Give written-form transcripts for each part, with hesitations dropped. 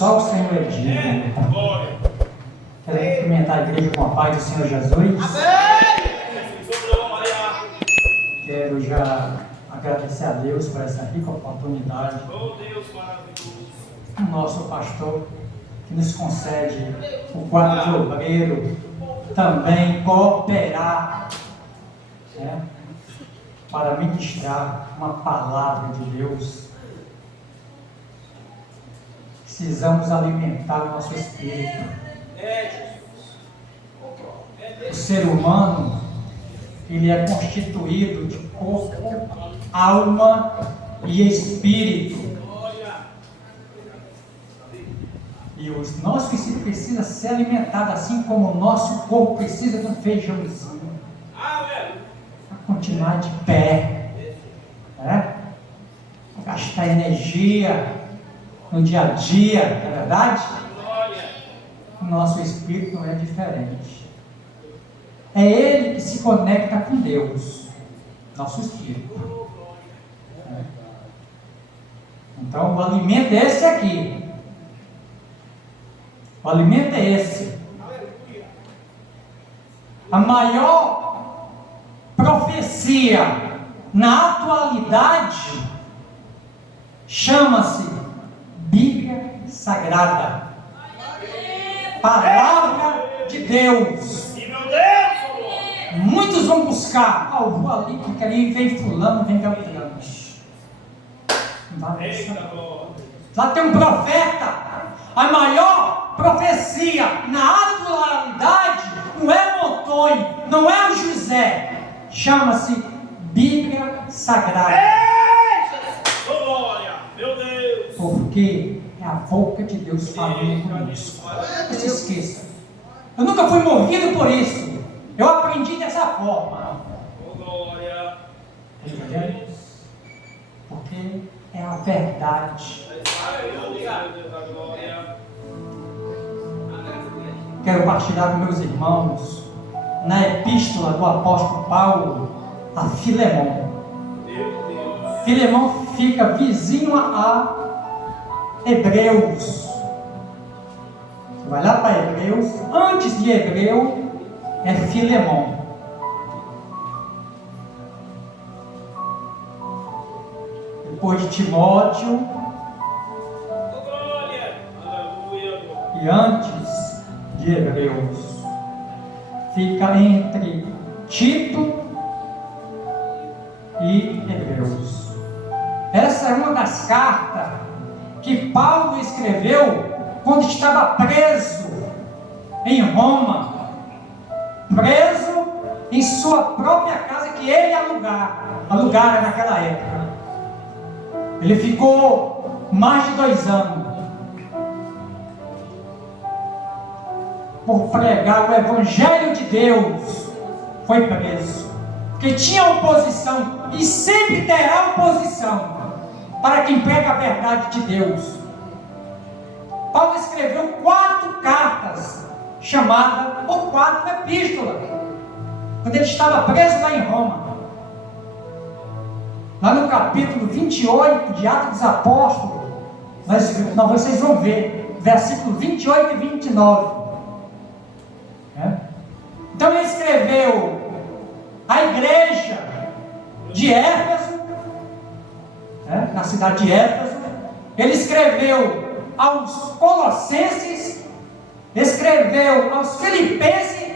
Só o Senhor é digno. Quero cumprimentar a igreja com a paz do Senhor Jesus. Quero já agradecer a Deus por essa rica oportunidade. O nosso pastor que nos concede o quadro de obreiro também cooperar, né, para ministrar uma palavra de Deus. Precisamos alimentar o nosso espírito. O ser humano, ele é constituído de corpo, alma e espírito. E o nosso espírito precisa ser alimentado, assim como o nosso corpo precisa de um feijãozinho, para continuar de pé, né? Gastar energia no dia a dia, não é verdade? O nosso espírito não é diferente. É ele que se conecta com Deus, nosso espírito. Então o alimento é esse aqui. O alimento é esse. A maior profecia na atualidade chama-se Bíblia Sagrada. Palavra de Deus. Muitos vão buscar. Eu vou ali, porque ali vem fulano, vem Beltrano. Lá tem um profeta. A maior profecia na atualidade não é o Antônio, não é o José. Chama-se Bíblia Sagrada. Meu Deus! Porque é a boca de Deus falando conosco. Não se esqueça. Eu nunca fui movido por isso. Eu aprendi dessa forma. Entendeu? Porque é a verdade. Quero partilhar com meus irmãos na epístola do apóstolo Paulo a Filemão. Filemão fica vizinho a Hebreus. Vai lá para Hebreus. Antes de Hebreu é Filemão. Depois de Timóteo. E antes de Hebreus fica entre Tito e Hebreus. Essa é uma das cartas que Paulo escreveu quando estava preso em Roma, preso em sua própria casa que ele alugara naquela época. Ele ficou mais de 2 anos por pregar o Evangelho de Deus. Foi preso porque tinha oposição e sempre terá oposição para quem prega a verdade de Deus. Paulo escreveu 4 cartas chamadas ou 4 epístolas quando ele estava preso lá em Roma. Lá no capítulo 28 de Atos dos Apóstolos, vocês vão ver versículo 28 e 29. Então ele escreveu a igreja de Éfeso, na cidade de Éfeso. Ele escreveu aos Colossenses, escreveu aos Filipenses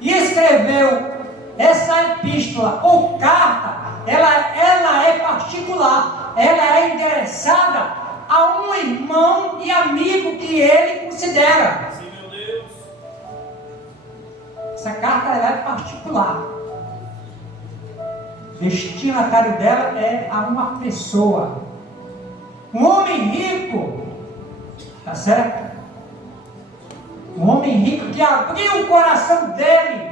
e escreveu essa epístola ou carta. Ela é particular, ela é endereçada a um irmão e amigo que ele considera. Sim, meu Deus. Essa carta ela é particular. O destinatário dela é a uma pessoa, um homem rico, tá certo? Um homem rico que abriu o coração dele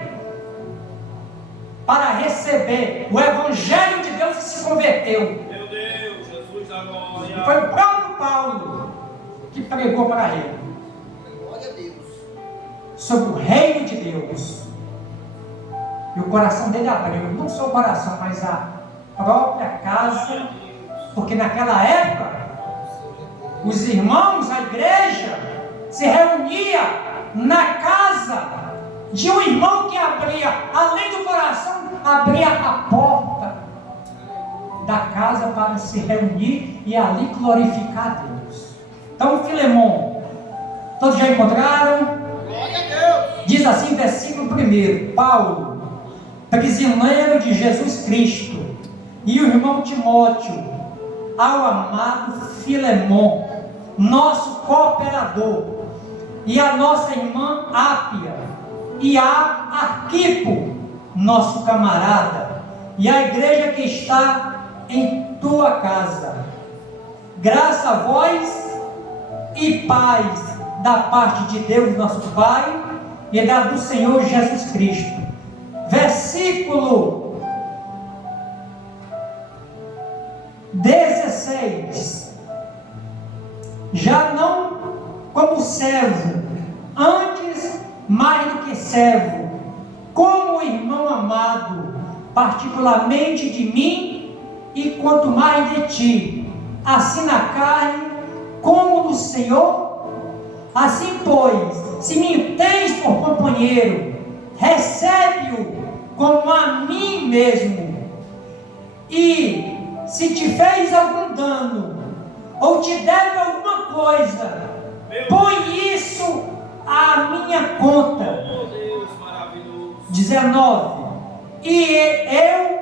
para receber o Evangelho de Deus e se converteu. Meu Deus, Jesus da glória. Foi o próprio Paulo que pregou para ele. Glória a Deus. Sobre o reino de Deus. E o coração dele abriu, não só o coração, mas a própria casa, porque naquela época, os irmãos, a igreja, na casa de um irmão que abria, além do coração, abria a porta da casa para se reunir e ali glorificar a Deus. Então, Filemon, todos já encontraram? Glória a Deus. Diz assim, versículo 1: Paulo, prisioneiro de Jesus Cristo, e o irmão Timóteo, ao amado Filemon, nosso cooperador, e a nossa irmã Ápia, e a Arquipo, nosso camarada, e a igreja que está em tua casa. Graça a vós e paz da parte de Deus nosso Pai e da do Senhor Jesus Cristo. Versículo 16: já não como servo, antes mais do que servo, como irmão amado, particularmente de mim e quanto mais de ti, assim na carne como no Senhor. Assim pois, se me tens por companheiro, recebe-o como a mim mesmo. E se te fez algum dano, ou te deve alguma coisa, põe isso à minha conta. 19: e eu,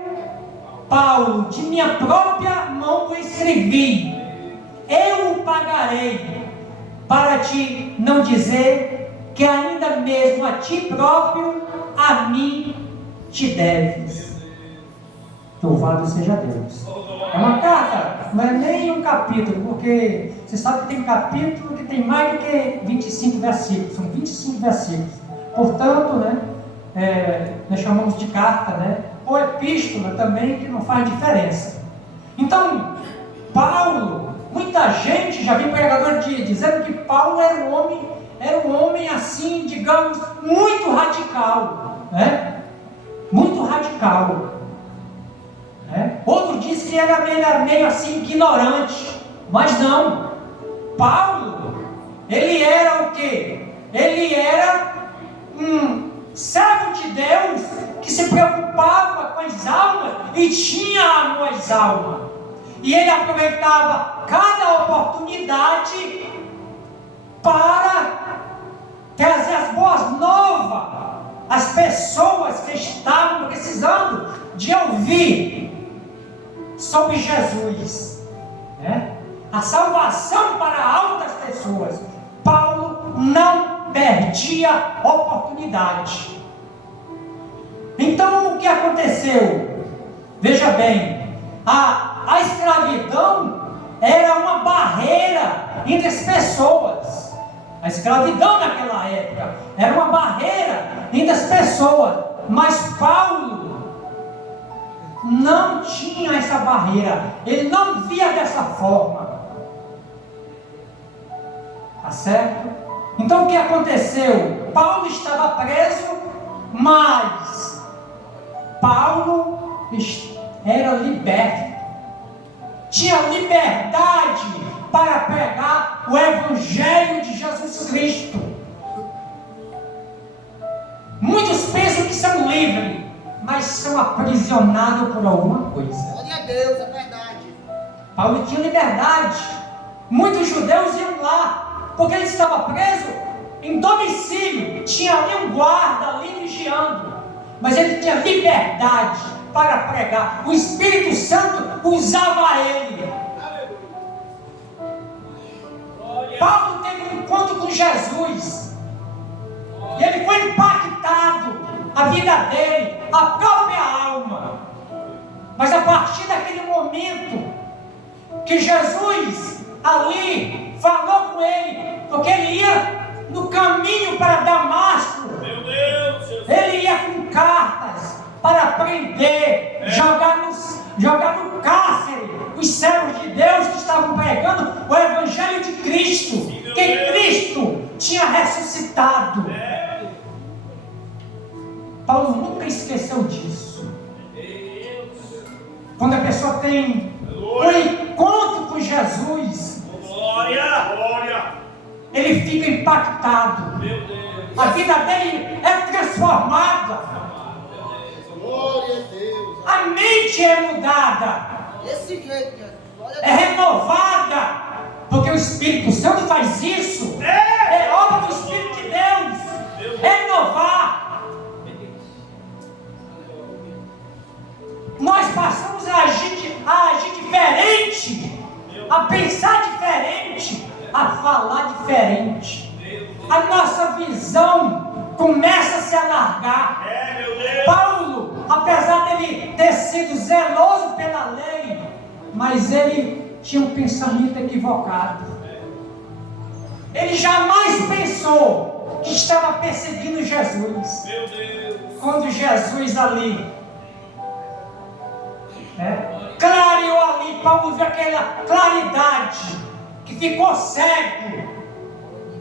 Paulo, de minha própria mão o escrevi, eu o pagarei, para te não dizer que ainda mesmo a ti próprio, a mim te deves. Louvado seja Deus. É uma carta, não é nem um capítulo, porque você sabe que tem capítulo que tem mais do que 25 versículos, são 25 versículos. Portanto, nós chamamos de carta, ou epístola também, que não faz diferença. Então, Paulo, muita gente já vi pregador dizendo que Paulo era um homem assim, digamos, muito radical, muito radical. Outro diz que era meio assim ignorante, mas não. Paulo, ele era o quê? Ele era um servo de Deus que se preocupava com as almas e tinha amor às almas. E ele aproveitava cada oportunidade para trazer as boas novas às pessoas que estavam precisando de ouvir sobre Jesus, a salvação para a alma das pessoas. Paulo não perdia oportunidade. Então o que aconteceu? Veja bem, a escravidão era uma barreira entre as pessoas. A escravidão naquela época era uma barreira entre as pessoas, mas Paulo não tinha essa barreira, ele não via dessa forma. Tá certo? Então o que aconteceu? Paulo estava preso, mas Paulo era liberto, tinha liberdade para pregar o Evangelho de Jesus Cristo. Muitos pensam que são livres, mas são aprisionados por alguma coisa. Glória a Deus, é verdade. Paulo tinha liberdade. Muitos judeus iam lá, porque ele estava preso em domicílio. Tinha ali um guarda ali vigiando, mas ele tinha liberdade para pregar. O Espírito Santo usava ele. Paulo teve um encontro com Jesus, e ele foi impactado, a vida dele, a própria alma. Mas a partir daquele momento que Jesus ali falou com ele, porque ele ia no caminho para Damasco, ele ia com cartas para prender, jogar no cárcere os servos de Deus que estavam pregando o Evangelho de Cristo, que Cristo tinha ressuscitado. Paulo nunca esqueceu disso. Quando a pessoa tem um encontro com Jesus, ele fica impactado. A vida dele é transformada. Glória a Deus. A mente é mudada. Desse jeito, Jesus. Glória a É Deus. renovada. Porque o Espírito Santo faz isso. É obra do Espírito de Deus. Renovar. Nós passamos a agir diferente, a pensar diferente, a falar diferente. A nossa visão começa a se alargar. Paulo, apesar dele ter sido zeloso pela lei, mas ele tinha um pensamento equivocado. Ele jamais pensou que estava perseguindo Jesus. Quando Jesus ali clareou ali, Paulo viu aquela claridade que ficou cego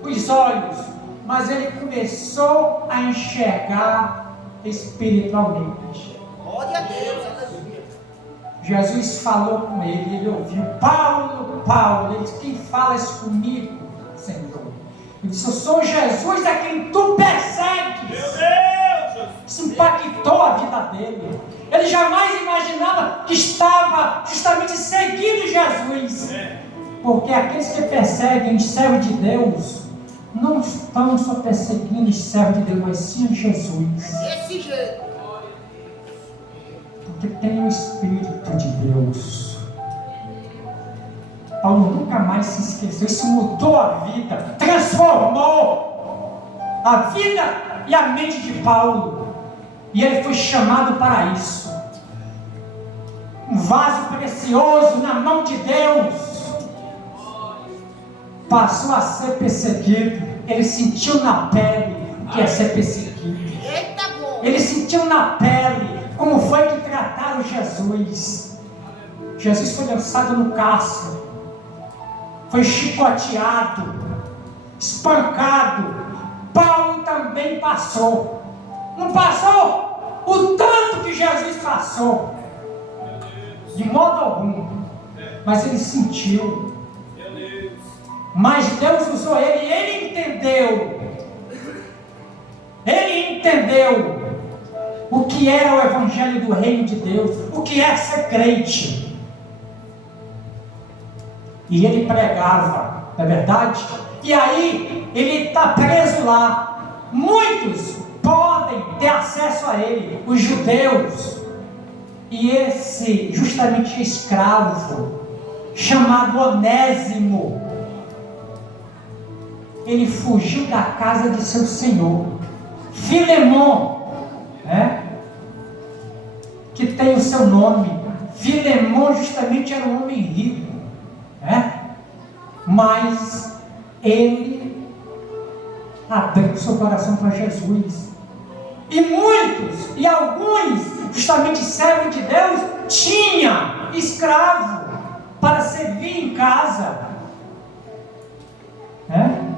os olhos, mas ele começou a enxergar espiritualmente. Glória a Deus. Aleluia. Jesus falou com ele, ele ouviu: Paulo, Paulo. Ele disse: quem fala isso comigo, Senhor? Ele disse: eu sou Jesus a quem tu persegues. Isso impactou a vida dele. Ele jamais imaginava que estava justamente seguindo Jesus. Porque aqueles que perseguem os servos de Deus não estão só perseguindo os servos de Deus, mas sim Jesus. Desse jeito. Porque tem o Espírito de Deus. Paulo nunca mais se esqueceu. Isso mudou a vida, transformou a vida e a mente de Paulo. E ele foi chamado para isso. Um vaso precioso na mão de Deus. Passou a ser perseguido. Ele sentiu na pele o que é ser perseguido. Eita glória. Ele sentiu na pele como foi que trataram Jesus. Jesus foi lançado no cárcere. Foi chicoteado. Espancado. Paulo também passou. Não passou o tanto que Jesus passou, de modo algum, mas ele sentiu. Mas Deus usou ele, ele entendeu o que era o Evangelho do Reino de Deus, o que é ser crente. E ele pregava, não é verdade? E aí ele está preso lá. Muitos podem ter acesso a ele, os judeus. E esse justamente escravo, chamado Onésimo, ele fugiu da casa de seu senhor. Filemon, que tem o seu nome. Filemon justamente era um homem rico, mas ele abriu seu coração para Jesus. E muitos, e alguns, justamente servos de Deus, tinha escravo para servir em casa.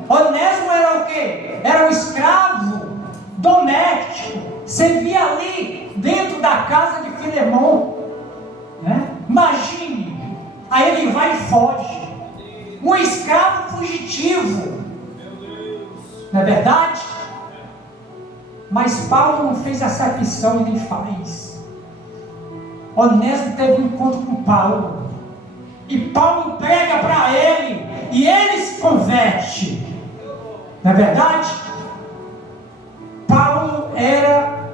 Onésimo era o quê? Era um escravo doméstico, servia ali dentro da casa de Filemon. Imagine, aí ele vai e foge. Um escravo fugitivo, não é verdade? Mas Paulo não fez acepção e nem faz. Onésimo teve um encontro com Paulo. E Paulo prega para ele. E ele se converte. Não é verdade? Paulo era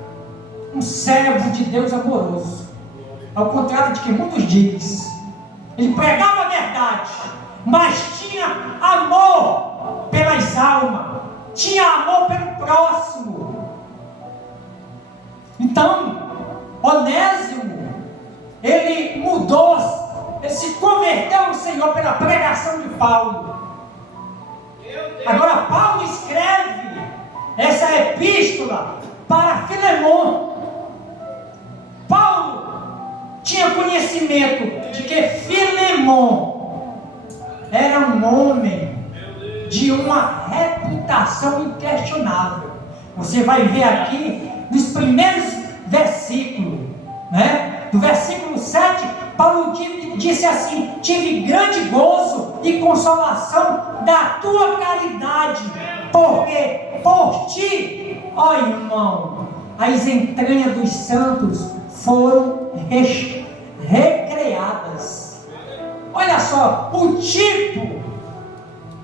um servo de Deus amoroso. Ao contrário de que muitos dizem. Ele pregava a verdade, mas tinha amor pelas almas. Tinha amor pelo próximo. Então, Onésimo, ele mudou, ele se converteu ao Senhor pela pregação de Paulo. Agora Paulo escreve essa epístola para Filemon. Paulo tinha conhecimento de que Filemon era um homem de uma reputação inquestionável. Você vai ver aqui nos primeiros versículos, do versículo 7, Paulo disse assim: tive grande gozo e consolação da tua caridade, porque por ti, ó irmão, as entranhas dos santos foram recreadas. Olha só, o tipo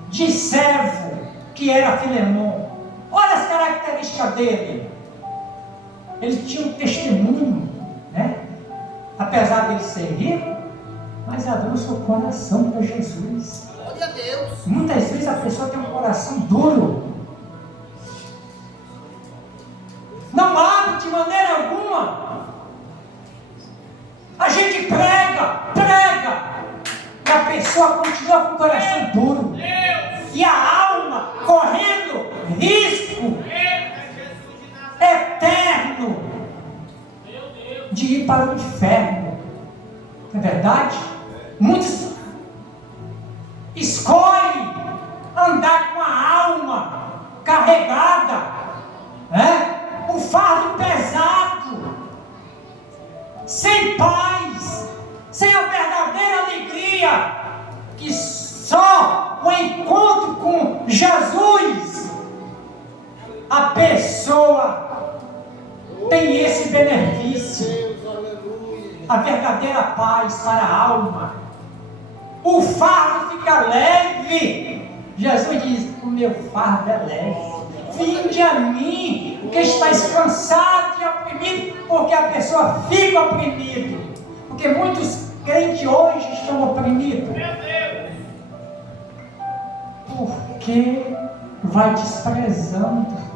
de servo que era Filemon. Olha as características dele. Ele tinha um testemunho, né? Apesar de ele ser rico, mas abriu seu coração para Jesus. Glória a Deus. Muitas vezes a pessoa tem um coração duro, não abre de maneira alguma. A gente prega, e a pessoa continua com o coração duro, e a alma correndo risco eterno de ir para o inferno. Não é verdade? Muitos escolhem andar com a alma carregada, um fardo pesado, sem paz, sem a verdadeira alegria que só o encontro com Jesus a pessoa tem esse benefício, a verdadeira paz para a alma. O fardo fica leve. Jesus diz: o meu fardo é leve. Vinde a mim, que estáis cansado e oprimido, porque a pessoa fica oprimida. Porque muitos crentes hoje estão oprimidos. Porque vai desprezando.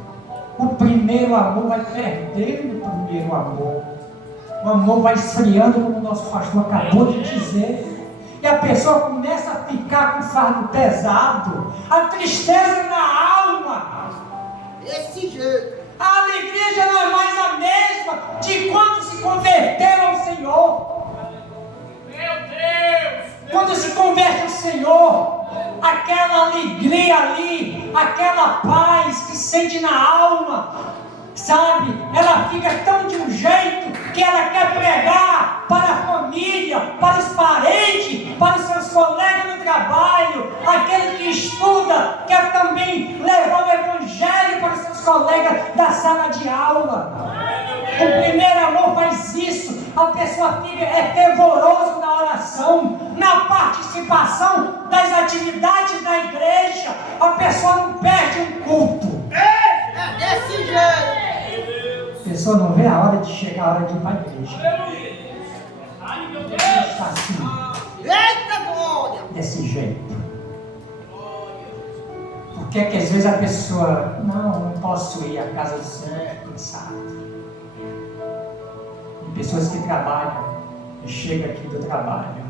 O primeiro amor vai perdendo o primeiro amor. O amor vai esfriando, como o nosso pastor acabou de dizer. E a pessoa começa a ficar com o fardo pesado, a tristeza na alma. Desse jeito. A alegria já não é mais a mesma de quando se converteram ao Senhor. Meu Deus! Quando se converte ao Senhor, aquela alegria ali, aquela paz que sente na alma, sabe? Ela fica tão de um jeito que ela quer pregar para a família, para os parentes, para os seus colegas no trabalho. Aquele que estuda quer também levar o evangelho para os seus colegas da sala de aula. O primeiro amor faz isso. A pessoa fica fervoroso na oração, na participação das atividades da igreja. A pessoa não perde um culto. É desse jeito. A pessoa não vê a hora de chegar a hora de ir para a igreja. Ai, meu Deus! Está assim, Eita glória. desse jeito. Porque é que às vezes a pessoa, não posso ir à casa do Senhor, cansado. Tem pessoas que trabalham e chegam aqui do trabalho.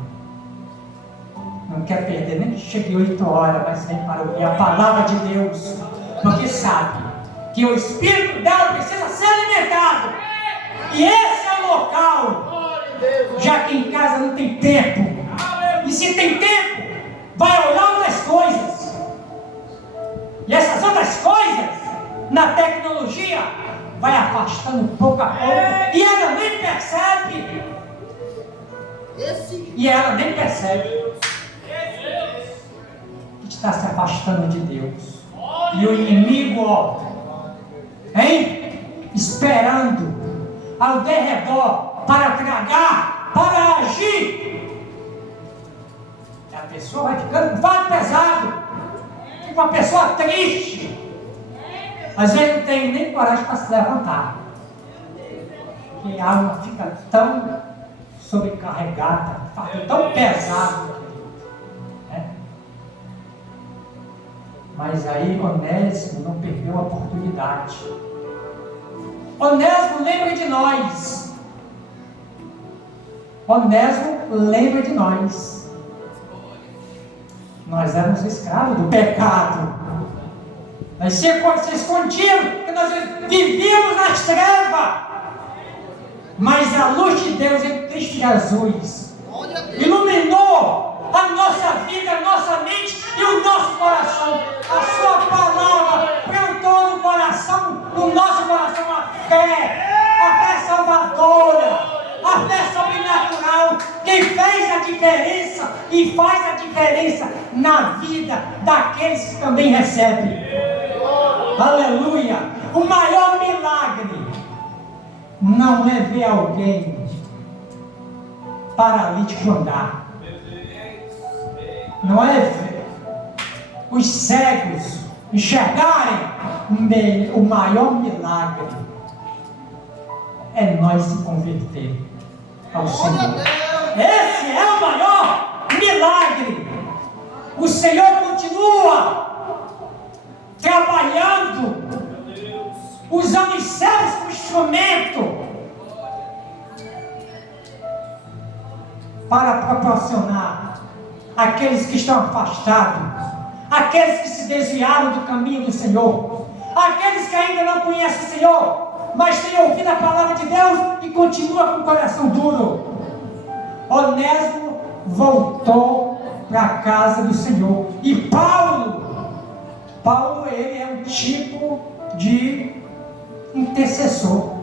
Não quer perder, nem que chegue 8 horas, mas vem para ouvir a palavra de Deus. Porque sabe que o espírito dela precisa ser alimentado. E esse é o local. Já que em casa não tem tempo. E se tem tempo, vai olhar outras coisas. E essas outras coisas, na tecnologia, vai afastando pouco a pouco. E ela nem percebe. E ela nem percebe que está se afastando de Deus. E o inimigo, esperando ao derredor para tragar, para agir. E a pessoa vai ficando com fardo pesado, fica uma pessoa triste. Às vezes não tem nem coragem para se levantar, porque a alma fica tão sobrecarregada, fardo tão pesado. Mas aí Onésimo não perdeu a oportunidade. Onésimo lembra de nós. Onésimo lembra de nós. Nós éramos escravos do pecado. Nós se escondíamos, porque nós vivíamos nas trevas. Mas a luz de Deus em Cristo Jesus iluminou a nossa vida, a nossa mente e o nosso coração. A sua palavra plantou no coração, no nosso coração, a fé salvadora, a fé sobrenatural, que fez a diferença e faz a diferença na vida daqueles que também recebem. Aleluia! O maior milagre não é ver alguém paralítico andar. Não é ver os cegos enxergarem. O maior milagre é nós se converter ao Senhor. Esse é o maior milagre. O Senhor continua trabalhando, usando os céus como instrumento para proporcionar àqueles que estão afastados, aqueles que se desviaram do caminho do Senhor, aqueles que ainda não conhecem o Senhor, mas têm ouvido a palavra de Deus e continuam com o coração duro. Onésimo voltou para a casa do Senhor. E Paulo, ele é um tipo de intercessor.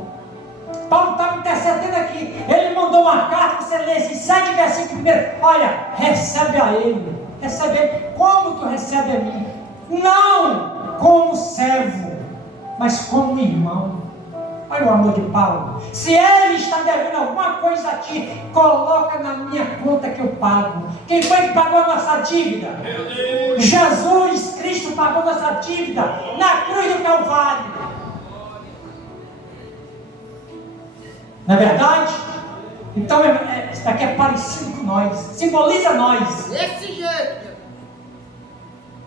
Paulo estava intercedendo aqui. Ele mandou uma carta, você lê esses 7 versículos primeiro. Olha, recebe a ele. Recebe a ele. Como tu recebe a mim? Não como servo, mas como irmão. Olha o amor de Paulo. Se ele está devendo alguma coisa a ti, coloca na minha conta que eu pago. Quem foi que pagou a nossa dívida? Jesus Cristo pagou nossa dívida na cruz do Calvário. Não é verdade? Então, isso daqui é parecido com nós. Simboliza nós. Desse jeito.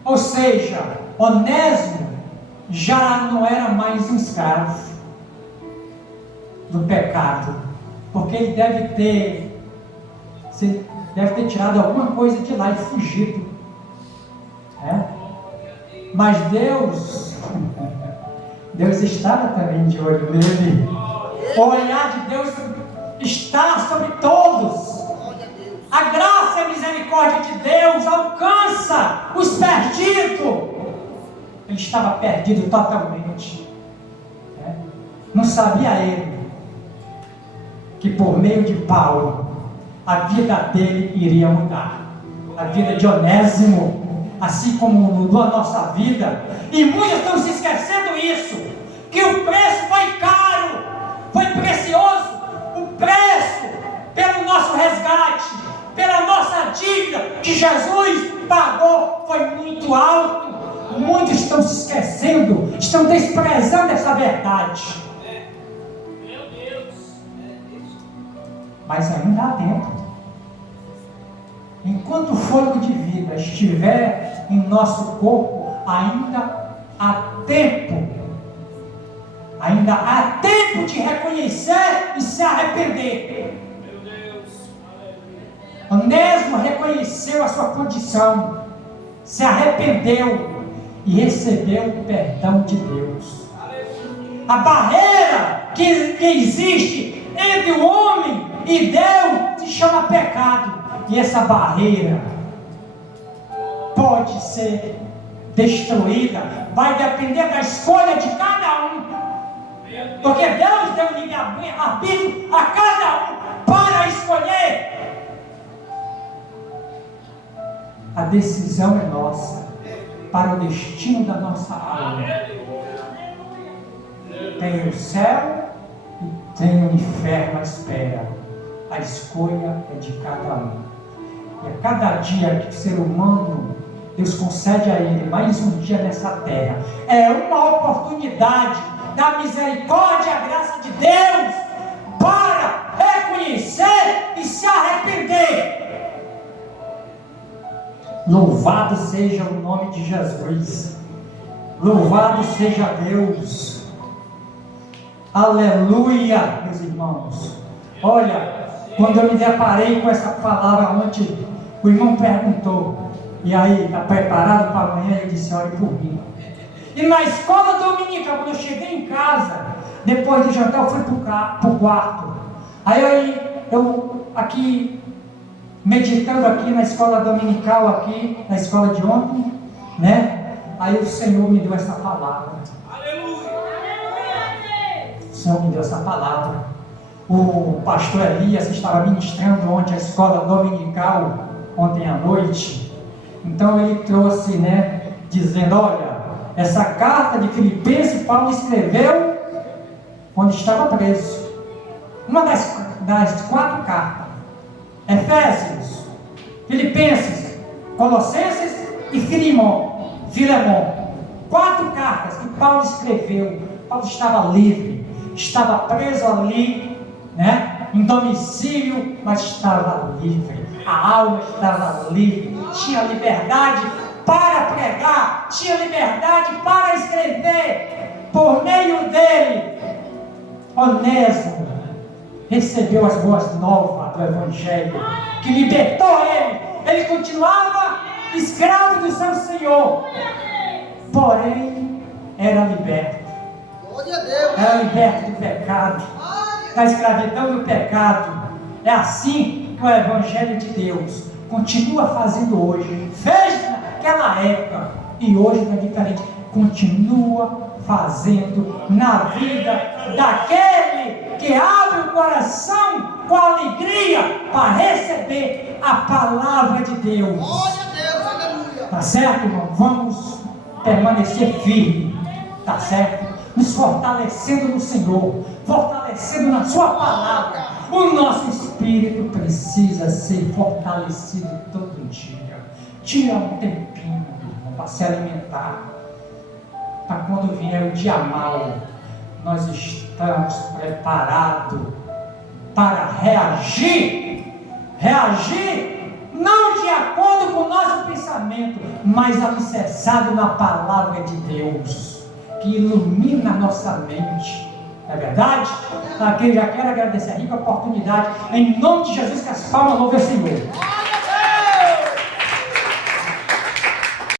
Ou seja, Onésimo já não era mais um escravo do pecado, porque ele deve ter tirado alguma coisa de lá e fugido, mas Deus estava também de olho nele. O olhar de Deus está sobre todos. A graça e a misericórdia de Deus alcança os perdidos. Ele estava perdido totalmente, não sabia ele que por meio de Paulo a vida dele iria mudar, a vida de Onésimo, assim como mudou a nossa vida. E muitos estão se esquecendo isso, que o preço foi caro, foi precioso. O preço pelo nosso resgate, pela nossa dívida que Jesus pagou foi muito alto. Muitos estão se esquecendo, estão desprezando essa verdade. Mas ainda há tempo. Enquanto o fôlego de vida estiver em nosso corpo, ainda há tempo. Ainda há tempo de reconhecer e se arrepender. Onésimo reconheceu a sua condição, se arrependeu e recebeu o perdão de Deus. A barreira que existe entre o homem e Deus se chama pecado. E essa barreira pode ser destruída. Vai depender da escolha de cada um. Porque Deus deu livre-arbítrio a cada um para escolher. A decisão é nossa, para o destino da nossa alma. Tem o céu e tem o inferno à espera. A escolha é de cada um. E a cada dia que o ser humano, Deus concede a ele mais um dia nessa terra, é uma oportunidade da misericórdia e a graça de Deus para reconhecer e se arrepender. Louvado seja o nome de Jesus. Louvado seja Deus. Aleluia, meus irmãos. Olha, quando eu me deparei com essa palavra ontem, o irmão perguntou: e aí, está preparado para amanhã? Eu disse: ore por mim. E na escola dominical, quando eu cheguei em casa, depois do jantar, eu fui para o quarto. Aí eu aqui, meditando aqui na escola dominical, aqui, na escola de ontem, né? Aí o Senhor me deu essa palavra. Aleluia! O Senhor me deu essa palavra. O pastor Elias estava ministrando ontem a escola dominical, ontem à noite. Então ele trouxe, né, dizendo: olha, Essa carta de Filipenses, Paulo escreveu quando estava preso. Uma das 4 cartas. Efésios, Filipenses, Colossenses e Filemon. 4 cartas que Paulo escreveu. Paulo estava livre, estava preso ali, né, em domicílio, mas estava livre. A alma estava livre, tinha liberdade para pregar, tinha liberdade para escrever. Por meio dele, Onésimo recebeu as boas novas do Evangelho, que libertou ele. Ele continuava escravo do seu Senhor, porém era liberto. Glória a Deus. Era liberto do pecado, da escravidão do pecado. É assim que o Evangelho de Deus continua fazendo hoje. Fez naquela época e hoje não é diferente. Continua fazendo na vida daquele que abre o coração com alegria para receber a palavra de Deus. Glória a Deus, aleluia. Tá certo, irmão? Vamos permanecer firme, tá certo? Nos fortalecendo no Senhor, fortalecendo na sua palavra. O nosso espírito precisa ser fortalecido todo dia. Tira um tempinho, irmão, para se alimentar, para quando vier o dia mau, nós estamos preparados para reagir não de acordo com o nosso pensamento, mas alicerçado na palavra de Deus, que ilumina a nossa mente. Não é verdade? Aqui já quero agradecer a rica oportunidade, em nome de Jesus, que as palmas louvem o Senhor.